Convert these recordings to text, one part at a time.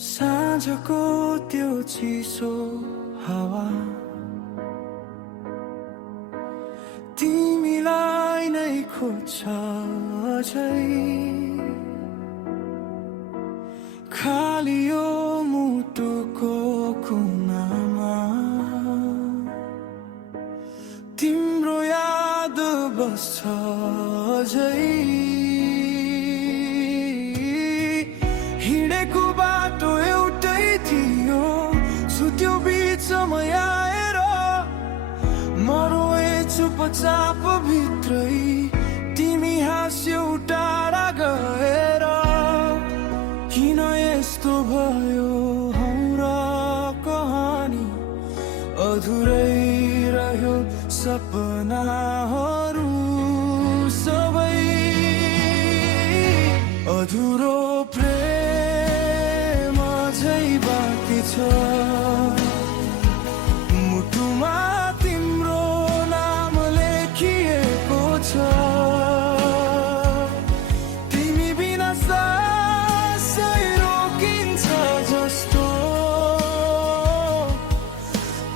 साँझको त्यो चिसो हावा तिमीलाई नै खोज्छ अझै। खाली यो मुटुको कुनामा तिम्रो याद बस्छ अझै। हिँडेको बाटो एउटै थियो, सुत्यो बिचमा आएर म रोए चुपचाप भित्रै, तिमी हाँस्यौ टाढा गएर। किन यस्तो भयो हाम्रा कहानी, अधुरै रह्यो सपनाहरू सबै। अधुरो प्रेम अझै बाँकी छ, मुटुमा तिम्रो नाम लेखिएको छ। तिमी बिना सासै रोकिन्छ जस्तो,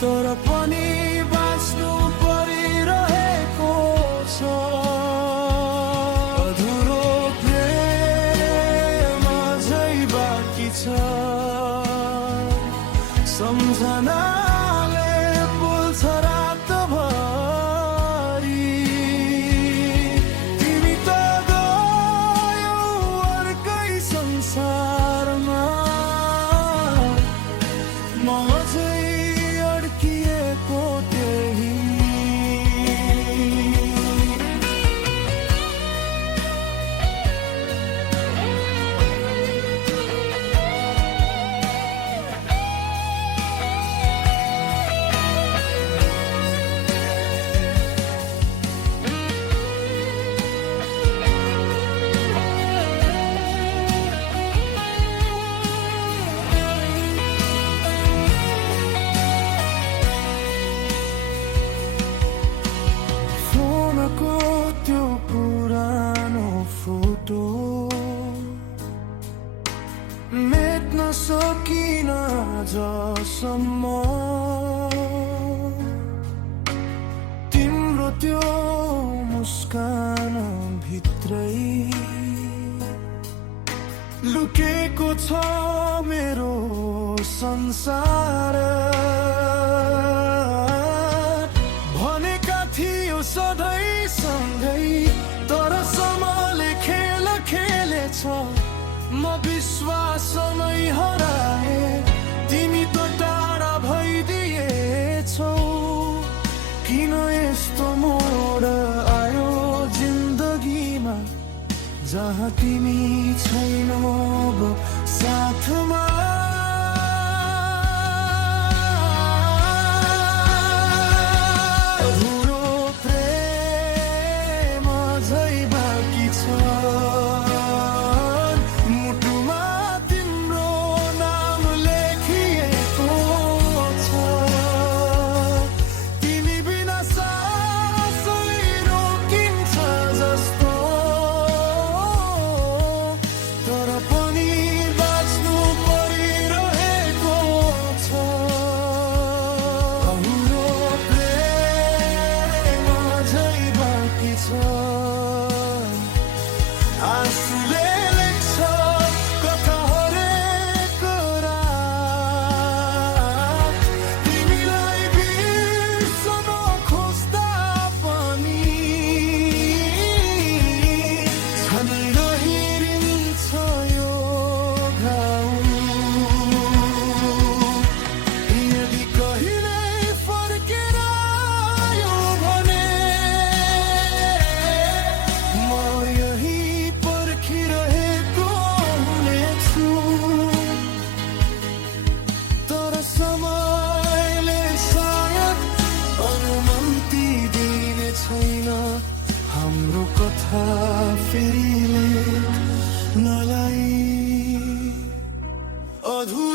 तर पनि बाँच्नु परिरहेको छ। अधुरो प्रेम अझै बाँकी छ, सम्झनाले पोल्छ रातभरि। तिमी त गयौ अर्कै संसारमा, म अझै अड्किएको त्यही। फोनको त्यो पुरानो फोटो मेट्न सकिन जसम्म, तिम्रो त्यो मुस्कान भित्रै लुकेको छ मेरो संसार। भनेका थियो सधैँ सँगै, तर समयले खेल खेलेछ, म विश्वासमै हराए। तिमी त टाढा भइदिएछौ, किन यस्तो मोड आयो जिन्दगीमा, जहाँ तिमी छैनौ अब साथमा। अधुरो प्रेम अझै बाँकी छ, मुटुमा तिम्रो नाम लेखिएको छ। तिमी बिना सासै रोकिन्छ जस्तो, तर पनि बाँच्नु परिरहेको छ। अधुरो प्रेम अझै बाँकी छ, आँसुले लेख्छ कथा हरेक रात। तिमीलाई बिर्सन खोज्दा पनि झन् गहिरिन्छ यो घाउ। यदि कहिल्यै फर्केर आयो भने म यही पर्खिरहेको हुनेछु, तर समयले सायद अनुमति दिने छैन हाम्रो कथा फेरि लेख्नलाई। अधुरो